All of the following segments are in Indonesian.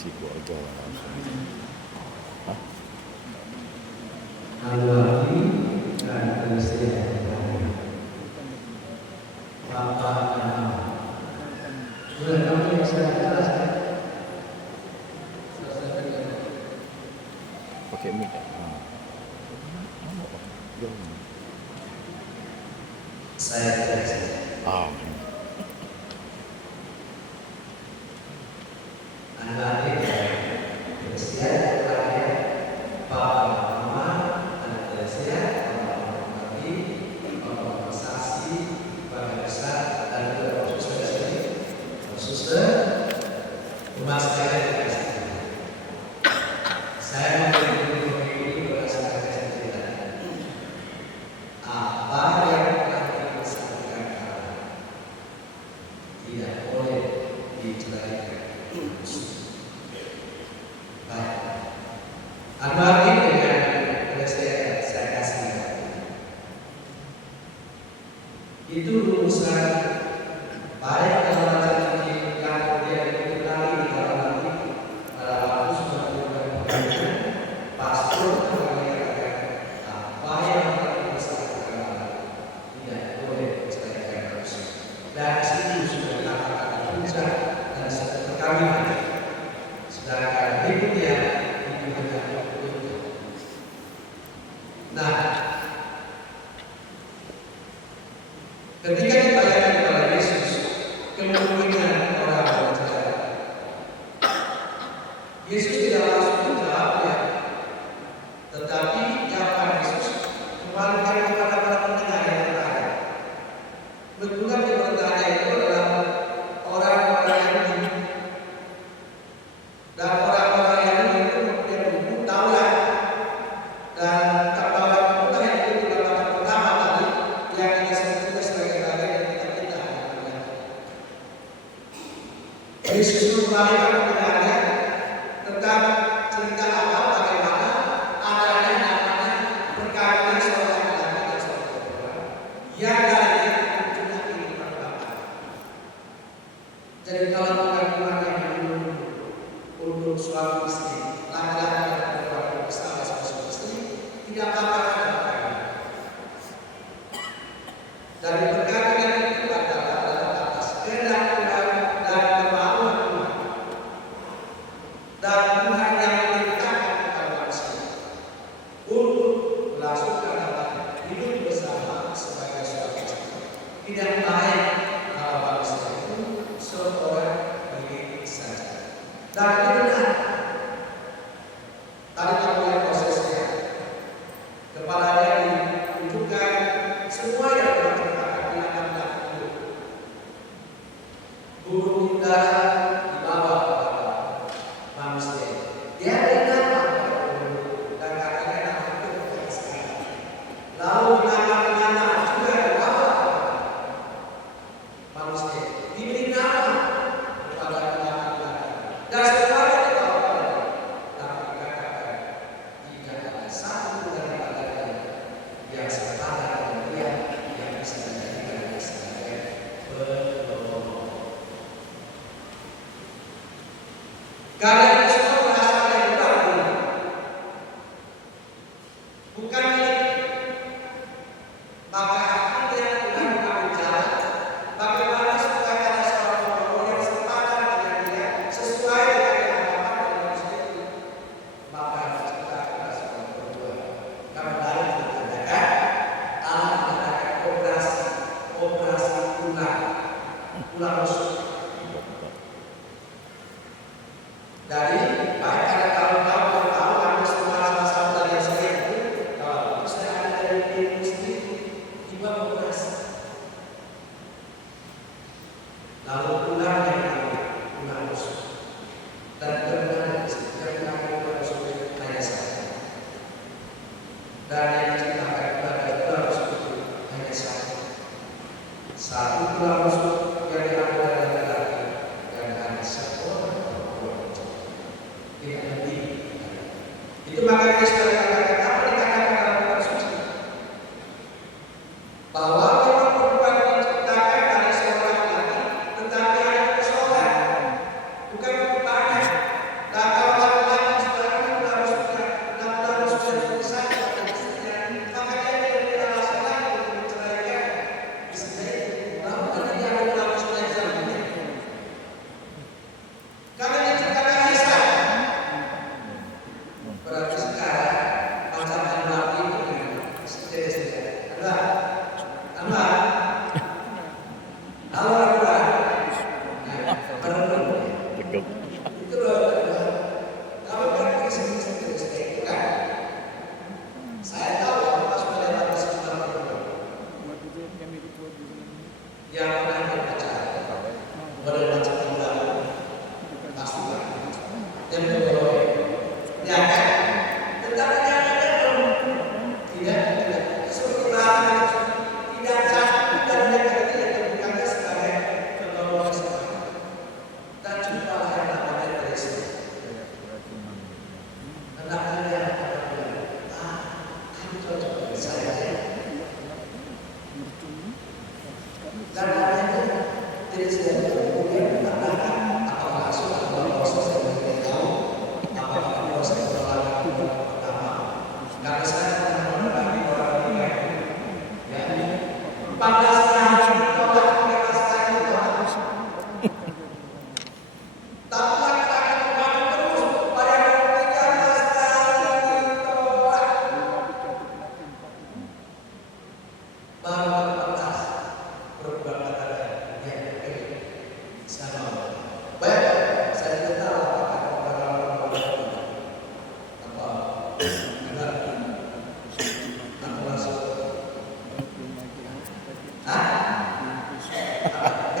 si keluarga langsung. Hah? Al-Wahdi dan Al-Istihad Bapak dan Mama. Sudah kamu yang saya jelaskan. Pakai mic ya? Saya jelaskan. Al-Wahdi dan Al-Istihad Bapak dan Mama, Al-Istihad, Bapak saksi, Bapak besar, dan juga suster, umat sekalian dikasih. Saya mengikuti berdasarkan cerita. Apa yang telah disampaikan tidak boleh diceraikan. Baik. Al-Wahdi dengan Al-Istihad saya kasih. Itu rumusan baik dalam rezeki yang kemudian dikenali di dalam hati pada waktu sudah dilakukan pastor mengatakan apa yang telah disampaikan tidak boleh diceraikan langsung. Dan situ sudah dikatakan puncak dan sudah perkawinan. Sedangkan berikutnya itu hanya untuk. Nah, ketika dibayangkan kepada Yesus, kemungkinan orang bercerai, Yesus tidak langsung menjawab ya, tetapi jawaban Yesus kembalikan kepada para pendengar yang bertanya. Kebetulan yang bertanya itu adalah orang-orang Yahudi, dan orang-orang Yahudi itu kemudian buku Taurat dan Taurat itu yang itu dikatakan pertama tadi yang kita sebut juga sebagai bagian dari kitab-kitab yang mulia. Yesus kembalikan kepadanya tentang cerita awal bagaimana adanya namanya perkawinan seorang laki dan seorang perempuan yang darinya munculnya kehidupan Bapa. Jadi kalau pengakuan yang dulu untuk suami istri, laki-laki dan perempuan bersama suami istri, tidak apa-apa ada perkawinan. Dari perkawinan itu adalah dalam atas kehendak Tuhan dan kemauan Tuhan. Dan Tuhan yang memerintahkan kepada manusia untuk melangsungkan hidup bersama sebagai suami istri. Tidak baik kalau manusia itu seorang diri saja. Dan itu benar. Tadi kamu lihat prosesnya. Kepalanya ditunjukkan semua yang telah dikatakan di akan hidup. Burung udara dibawa kepada manusia. Dia dinamakan dan katanya nama itu bukan sekali. Lalu nama juga dibawa kepada manusia. Diberi nama kepada binatang-binatang. Dan semuanya dibawa kepada. Tapi dikatakan tidak ada satu daripadanya yang setara dengan dia yang bisa dijadikan sebagai penolong. Karena itu semua berasal dari Tuhan, bukan milik. Maka akhirnya Tuhan mengambil jalan bagaimana supaya ada seorang penolong yang sepadan dengan dia sesuai dengan yang harapan dari manusia itu. Maka diciptakanlah seorang perempuan. Karena dari dikatakan Allah mengadakan operasi ulang rusuk. Dari baik ada tahun-tahun yang tahu ada salah satu dari yang saya itu kalau saya ada dari diri sendiri tiba operasi. Lalu pulang rusuk dan benar yang mengambil ulang rusuk hanya saya. Dan yang diciptakan kepada rusuk itu hanya saya. Satu tulang rusuk yang diambil dari laki-laki dan hanya seorang perempuan. Tidak lebih. Itu makanya saya katakan apa dikatakan dalam kitab suci bahwa memang perempuan diciptakan dari seorang laki, tetapi hanya seorang, bukan banyak. yang pernah berpacaran, bermacam tinggal, pasti lah. Dan bergolong, ya kan? Tetapi tidak seperti mana tidak cantik dan tidak terbuka sebagai pergaulan sekarang. Dan juga yang namanya Teresa. Anaknya kamu cocok dengan saya. Dan namanya Teresa yang kemudian mengatakan apakah langsung atau proses yang tidak tahu apakah proses pertama karena saya pernah mengalami orang lain ya 14 tahun tolak bebaskan itu tapi akan kembali terus pada 13 tahun tolak baru 14 berubah kata ya sama baik saya tidak tahu apakah orang-orang apa benar atau langsung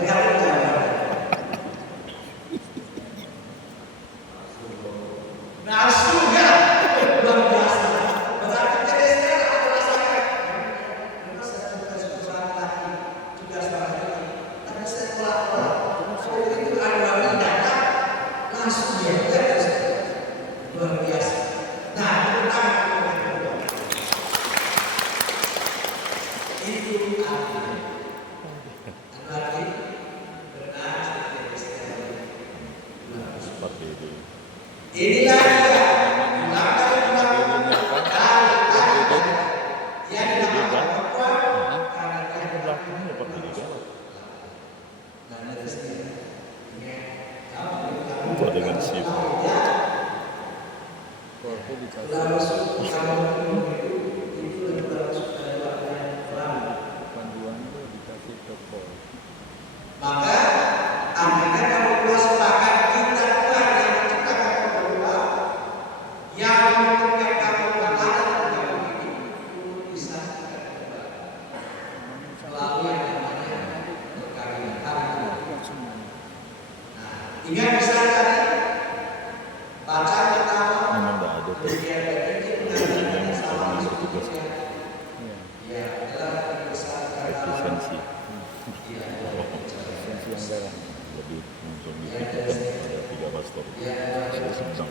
dengar nasuhnya luar biasa berarti Teresa aku rasakan memang saya juga seorang laki juga seorang laki tapi saya tolak itu ada tindakan langsung dia luar biasa. Nah tentang itu artinya lagi benar Seperti itu. inilah dia langkah yang dilakukan yang dilakukan perempuan karena dia Belakangnya seperti di dalam. dan dari sini Apa dengan sifat? lalu kalau itu langsung maka akhirnya kalau dua sepakat kita Tuhan yang menciptakan kedua yang menciptakan kedua ada yang begini bisa kita coba melalui yang namanya perkawinan. Nah, ingat misalnya tadi pacar pertama Memang tidak ada tuh. kemudian berpikir mengatakan sama Orang yang bertugas ya adalah dibesarkan dalam efisiensi ya lebih untuk dipikirkan pada 13 tahun. Saya sedang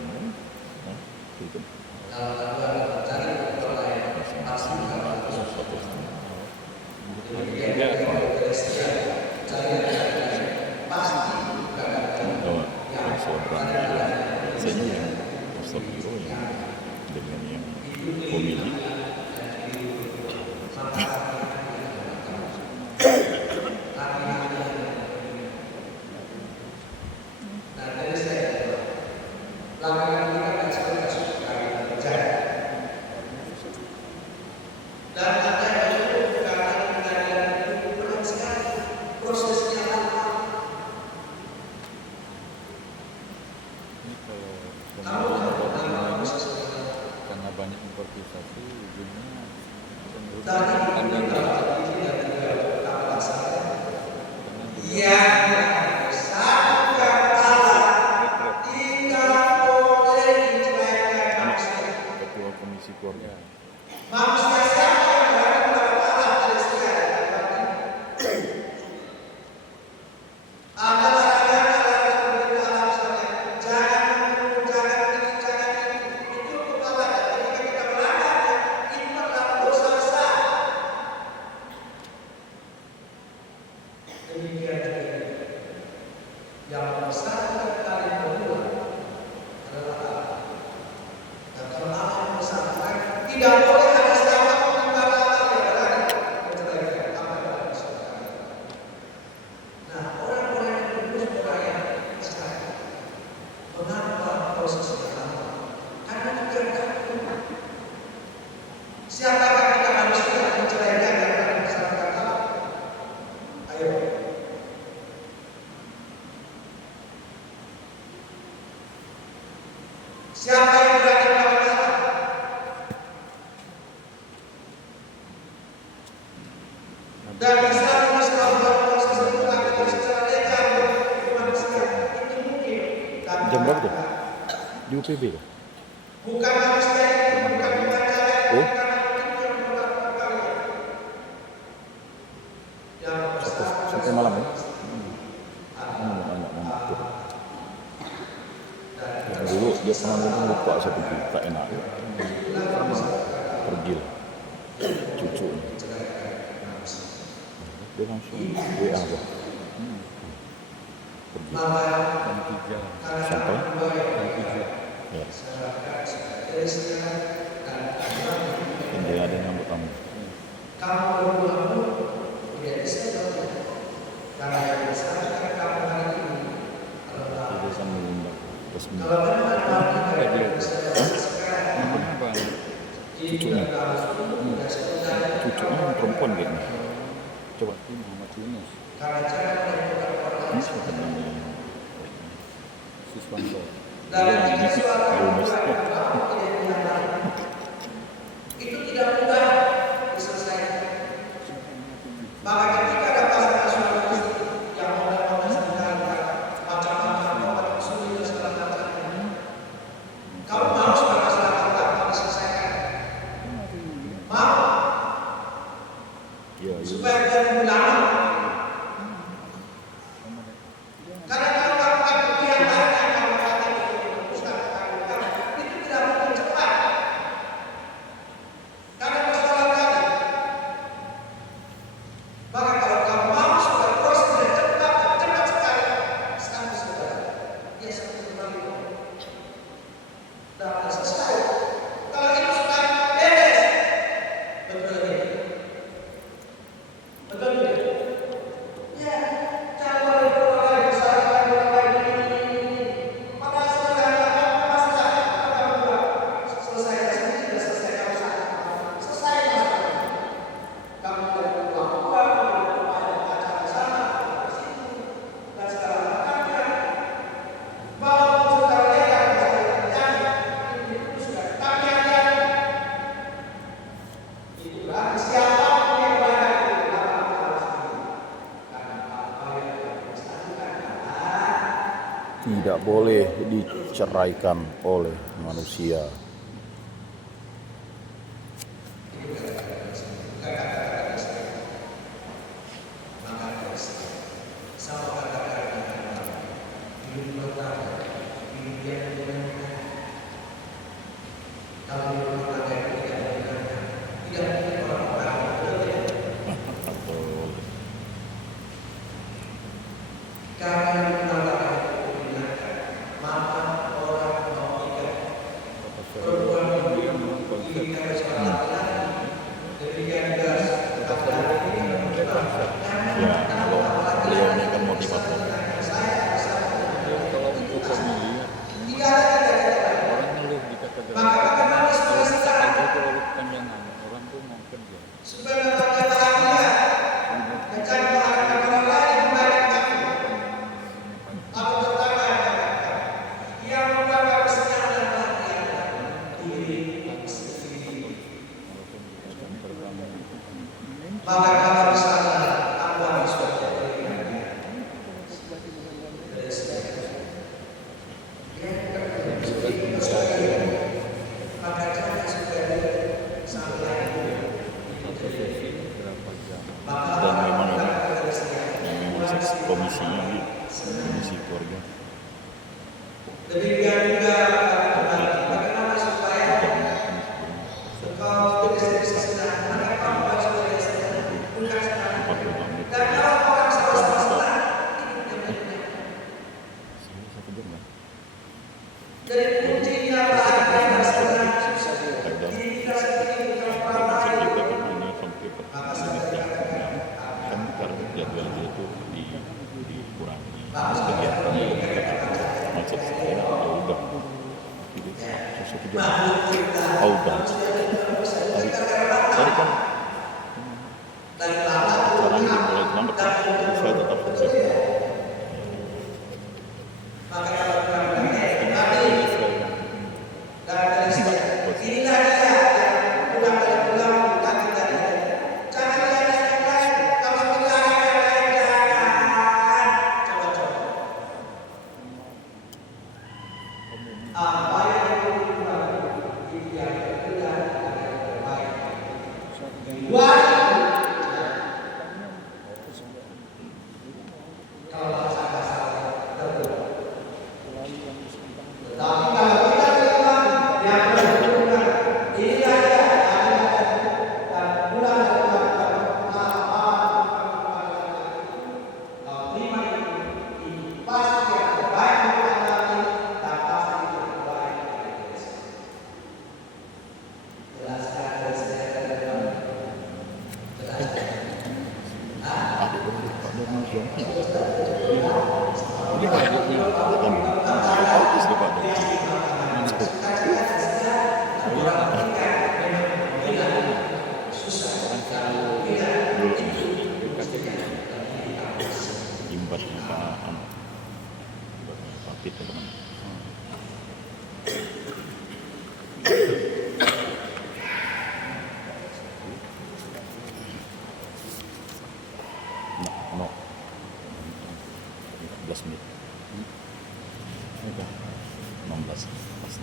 itu saya berani biasanya yang poster hero yang dengan yang komedi karena banyak improvisasi ujungnya ketua komisi keluarga. Manusia siapa yang berada kepada Allah dari sekian? Adalah seperti alam saja. Jangan itu pertama. Ketika kita melanggar, itu adalah dosa besar. Demikian juga yang besar kali kedua adalah Allah. Dan kalau Allah yang besar, tidak boleh ada siapapun yang batal yang berani menceraikan apa yang ada di surga. Nah, orang-orang yang berdosa orang yang sekarang, mengapa prosesnya lama? Karena kita takut. Siapakah kita manusia menceraikan yang berani bersama Allah? Ayo. Siapa yang berani melawan Allah? Dan bisa menyesal proses Di UPB lah. Bukan manusia itu, bukan upacara Oh. yang Sampai malam ya. Anak tuh. Dulu dia pernah ngomong lupa 1 juta enak. Pergi lah. Cucunya. Dia langsung WA gua. Pergi. Jam 3 Sampai jam 7 ya. Dan dia ada nyambut tamu. kamu berbuat tidak bisa berbuat karena yang besar kan kamu hari ini adalah Dia bisa mengundang resmi. kalau memang kamu tidak bisa sekarang namanya apa Cucunya. Cucunya yang perempuan kayaknya. Coba. ini Muhammad Yunus karena cara melakukan orang Ini siapa namanya? Siswanto dan Ini jika suatu Yunus. itu tidak mudah diselesaikan. Maka ketika ada pasangan suami istri yang mau sedangkan macam-macam sulit dan segala macamnya, kamu mau supaya masalah kamu diselesaikan? Mau Iya, iya. supaya tidak lama? Karena kalau kamu akan yang lain yang kamu akan memutuskan itu tidak mungkin cepat. Karena masalah tadi. Maka kalau kamu mau supaya prosesnya cepat sekali, sampai saudara, dia sampai kembali dan selesai. Kalau itu sudah beres, betul ini. Betul ini. Ya, jangan boleh berdoa lagi, ini. Maka selesai, selesai, sudah selesai kamu selesai masalah. Kamu tidak perlu uang, ada acara sana, di situ, dan segala macamnya. Walaupun saudara lihat masalah yang terjadi, ini diputuskan. Tapi hati-hati. Itulah siapapun yang berada di dalam masalah ini. Karena apa yang dilakukan Tidak boleh diceraikan oleh manusia. Ya, kalau beliau ini kan motivator. kalau untuk pemilihan orang ngeluh di kata kalau kita itu kalau kepanjangan orang tuh mau kerja maka kalau misalnya aku habis waktu maka jangan supaya sampai satu sesi berapa jam Dan memang komisinya di komisi keluarga. demikian juga bagaimana supaya engkau tidak senang maka kamu harus berbiasa bukan senang dan kalau orang sama-sama senang Satu jam lah. jadi kuncinya bahagia dan senang diri kita sendiri bukan orang lain Kita kemana sampai kan karena jadwalnya itu dikurangi. Terus kegiatan maksud saya ya udah dong. Ini kayaknya Kan bagus deh Pak. Dulu imbasnya Pak imbasnya Pak Pit teman. No, 14 menit. 16 pas 16.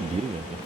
Sendiri ya Pak.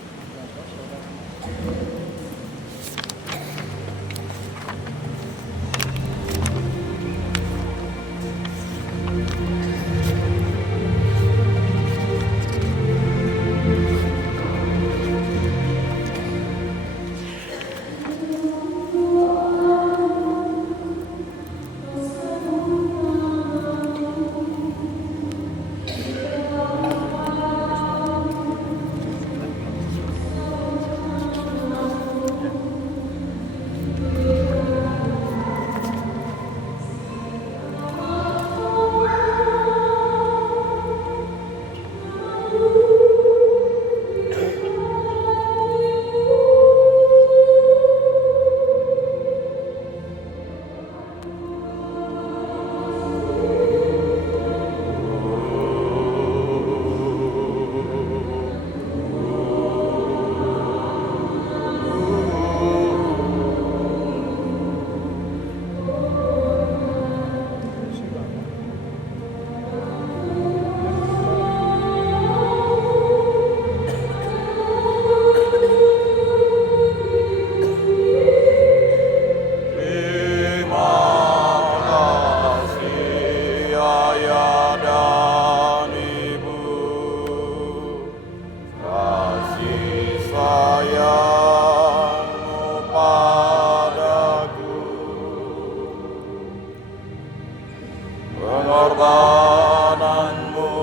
Pengorbananmu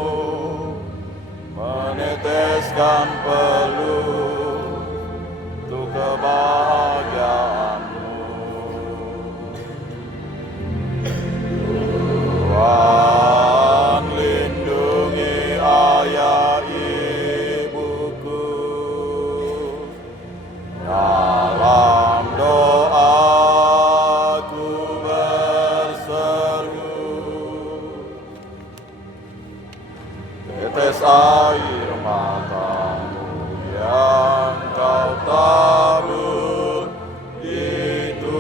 meneteskan peluh untuk kebahagiaanmu. Tuhan lindungi ayah ibuku dalam doaku berseru. Tetes air matamu yang kau tabur itu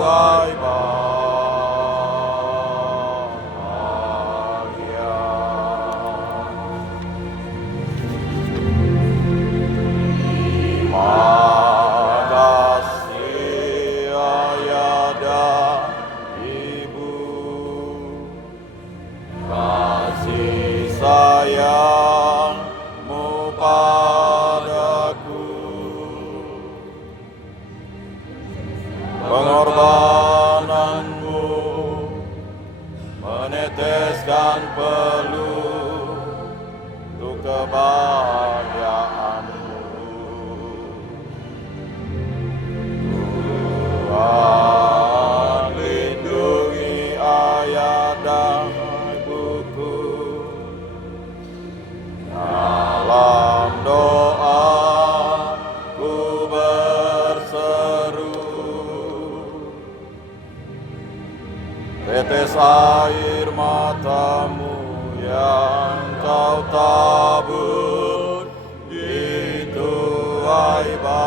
hai bahagia. Terima kasih ayah dan ibu, kasih sayangmu padaku, pengorbananmu meneteskan peluh untuk kebahagiaanmu. Tuhan lindungi ayah dan ibuku dalam doaku berseru. Tetes air matamu yang kau tabur itu hai bahagia.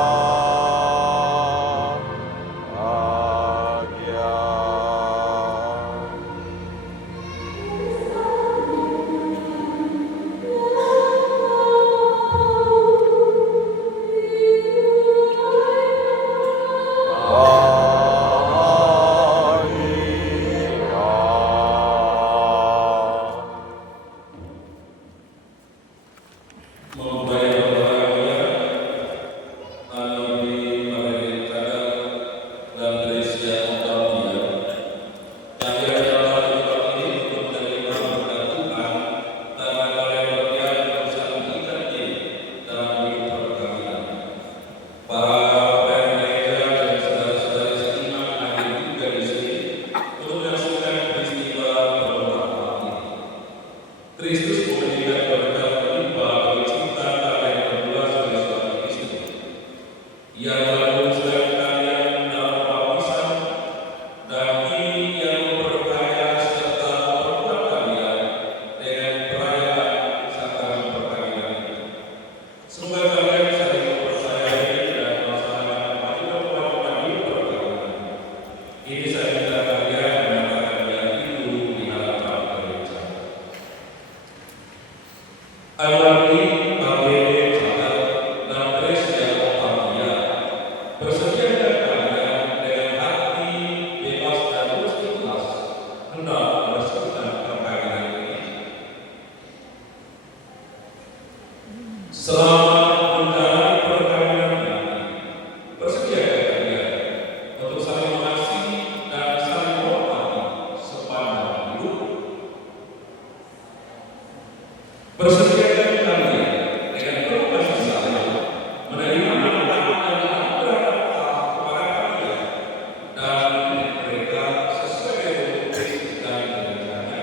Membayar Bupati APD Catat dan Presiden Muhammadiyah bersedia dan kalian dengan hati bebas dan ikhlas hendak meresmikan perkawinan ini. Selamat menjalani perkawinan ini. Bersedia dan kalian untuk saling mengasihi dan saling menghormati sepanjang hidup. Bersedia dan kalian dengan penuh kasih sayang menerima manfaat dan anugerah Allah kepada kalian dan mendidik mereka sesuai dengan Kristus dan gereja-Nya.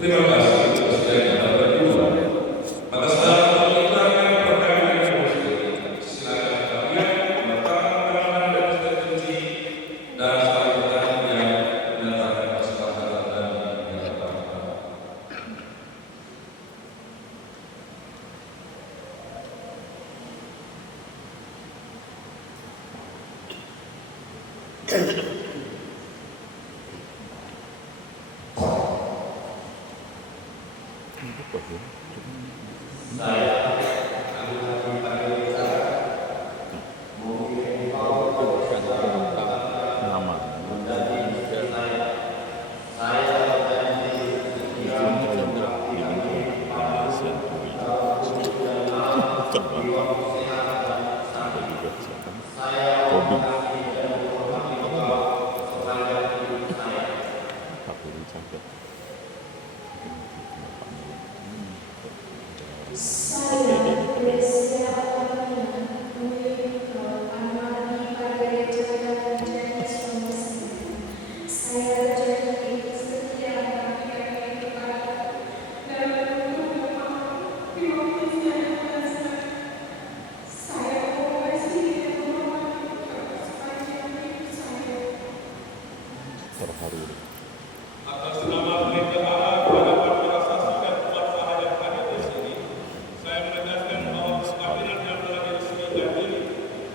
Terima kasih Presiden yang berdua. Atas nama mengikrarkan perkawinan ini, silakan kalian meletakkan tangan dan terkunci dan saling bertanya menyatakan kesepakatan dan menyatakan. Atas nama Gereja Allah Hadapan Prasasti dan Umat Allah yang hadir di sini, saya menegaskan bahwa perkawinan yang telah diresmikan ini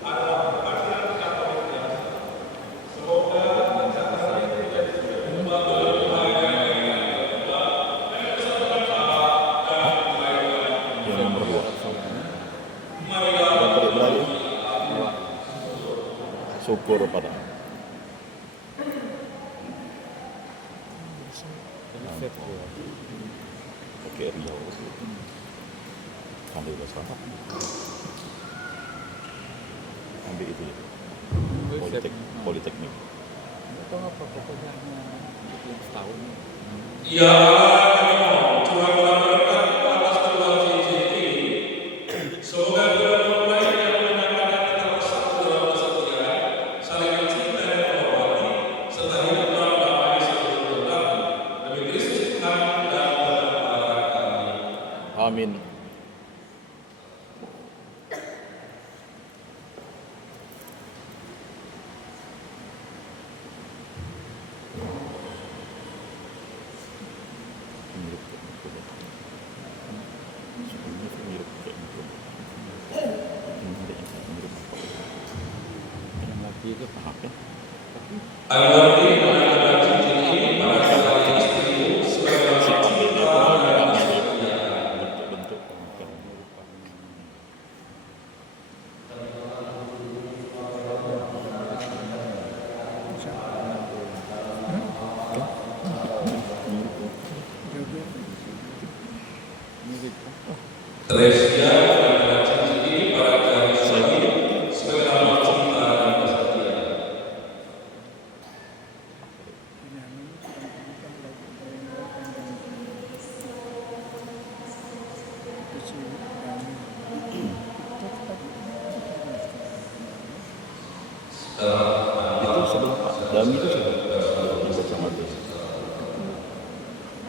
adalah perkawinan Katolik biasa. Semoga acara ini menjadi sebuah bahagia dan kesatuan Allah dan kebaikan. Yang nomor 2. Marilah Syukur pada pakai Riau ambil bahasa ambil itu ya Politeknik Itu apa pokoknya hanya setahun. Ya Allah, kami mohon curahkanlah berkat atas kedua cincin ini. Semoga kedua mempelai yang menyatakan kita bersatu dalam kesetiaan, saling mencinta dan menghormati, serta hidup dalam damai sambil berlaku demi Kristus Tuhan dan Bapa kami. amin. Itu Agar mengenakan cincin ini pada saudara istrimu sebagai bukti cinta dan setia. bentuk-bentuk Teresia mengenakan cincin ini pada jari suami sebagai amal cinta dan kesetiaan. itu sebelum Pak Dami itu sebelum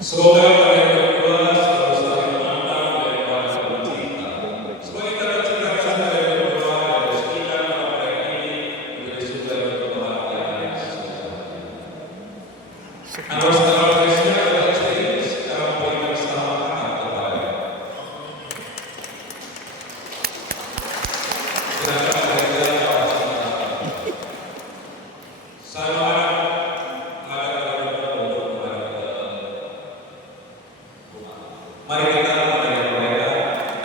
Semoga kalian berdua selalu saling memandang daripada sebuah cinta. Sebagai tanda cinta kasih kalian berdua dan rezekikan perkara ini menjadi sumber kebahagiaan yang sejati. Anak saudara Teresia dan istri sekarang memberikan selamat kepada Mari kita melayani mereka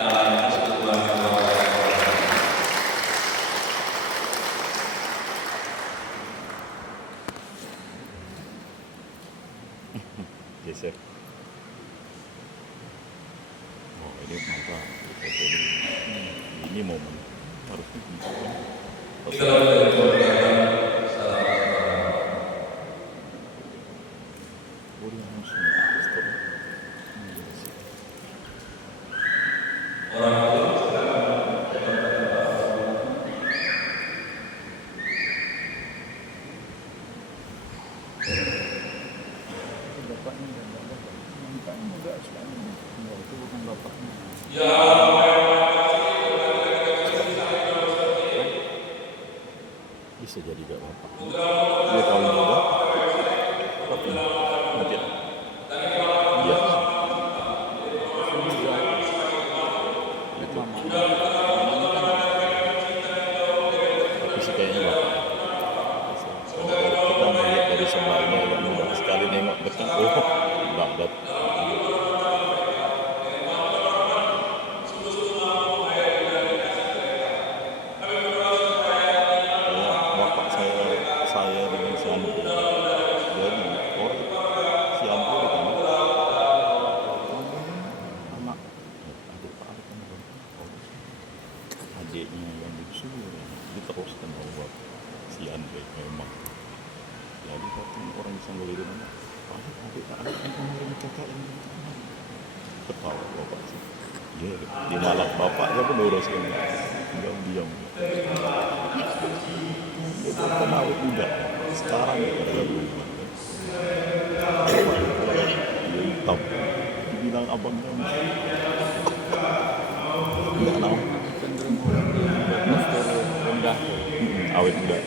dalam persekutuan keluarga. Geser. Oh ini mantap. Ini momen harusnya bisa. Kita berdoa salam. Bisa jadi gak apa-apa. Dia tahun muda, tapi nanti iya. Itu. Tapi sih kayaknya bapak. Kita melihat dari sebelahnya agak muda sekali nengok dekat. Oh, babat. Saya dengan si Andrew, jadi orang si Andrew kan anak adiknya yang bungsu diteruskan bahwa si Andrew memang jadi katanya orang bisa ngelirik anak adik yang kemarin kakak yang ketawa bapak sih iya di malam bapaknya pun uruskan diam-diam itu kan awet muda sekarang ya pada berubah dia hitam dibilang abangnya enggak tahu cenderung postur rendah. awet muda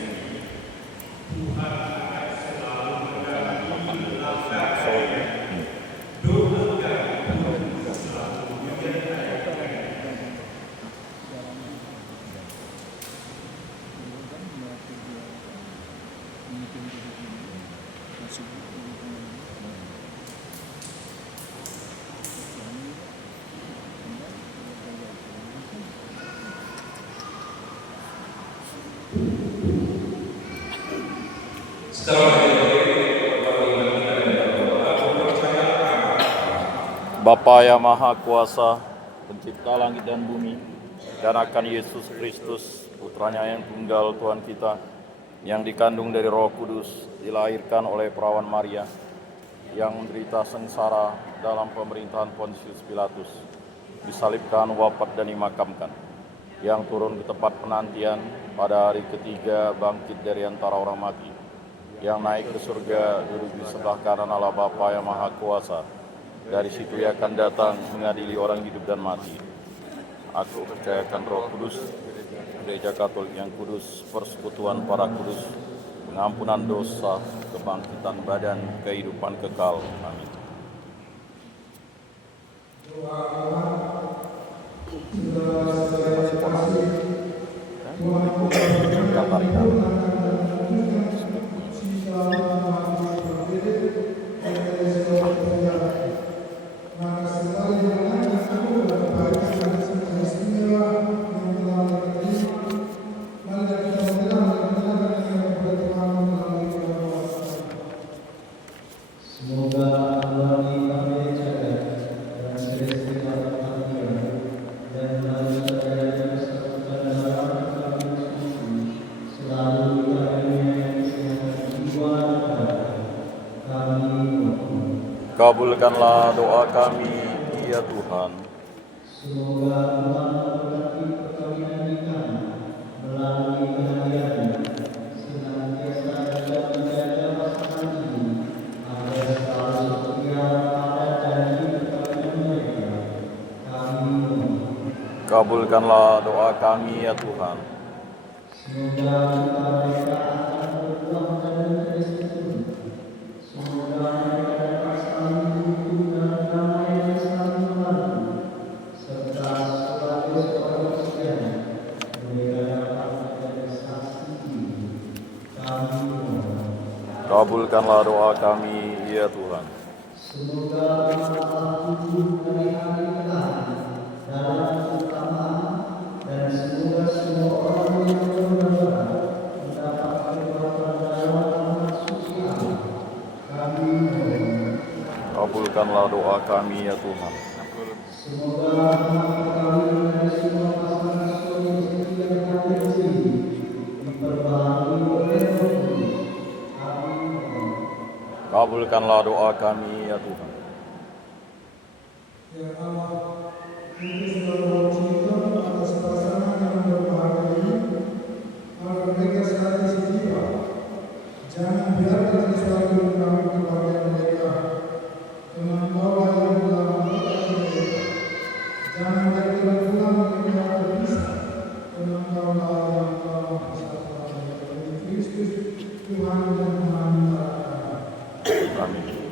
Bapa yang Maha Kuasa, pencipta langit dan bumi, dan akan Yesus Kristus, putranya yang tunggal Tuhan kita, yang dikandung dari Roh Kudus, dilahirkan oleh perawan Maria, yang menderita sengsara dalam pemerintahan Pontius Pilatus, disalibkan, wafat dan dimakamkan, yang turun ke tempat penantian, pada hari ketiga bangkit dari antara orang mati, yang naik ke surga, duduk di sebelah kanan Allah Bapa yang Maha Kuasa. Dari situ ia akan datang mengadili orang hidup dan mati. Aku percayakan Roh Kudus, Gereja Katolik yang kudus, persekutuan para kudus, pengampunan dosa, kebangkitan badan, kehidupan kekal. Amin. Kabulkanlah doa kami, ya Tuhan. Semoga Tuhan memberkati perkawinan kita melalui kehadirannya, senantiasa dapat menjaga pasangan ini agar selalu setia pada janji perkawinan mereka. Kami mohon. Kabulkanlah doa kami, ya Tuhan. Semoga kita mereka akan berbuah dan Kristus. Semoga mereka dapat saling mendukung dalam damai dan saling membantu, serta sebagai seorang Kristen mereka dapat menjadi saksi diri. Kami mohon. Kabulkanlah doa kami, ya Tuhan. Semoga Allah tubuh dari hari ke hari dalam keutamaan, dan semoga semua orang yang berdoa mendapat kekuatan dalam nama suci Allah. Kami mohon. Kabulkanlah doa kami ya Tuhan. Semoga anak perkawinan dari semua pasangan suami istri yang hadir di sini diperbaharui oleh Roh Kudus. Kami mohon. Kabulkanlah doa kami ya Tuhan. Ya Allah, untuk seluruh cinta atas pasangan yang berbahagia ini, agar mereka sehati sejiwa. Jangan biarkan sesuatu mengganggu kebahagiaan mereka. Dengan bawa yang dalam hati mereka. Jangan mereka pulang mereka terpisah. Dengan bawa yang dalam persatuan mereka. Demi Kristus, Tuhan dan Tuhan kita. Amin.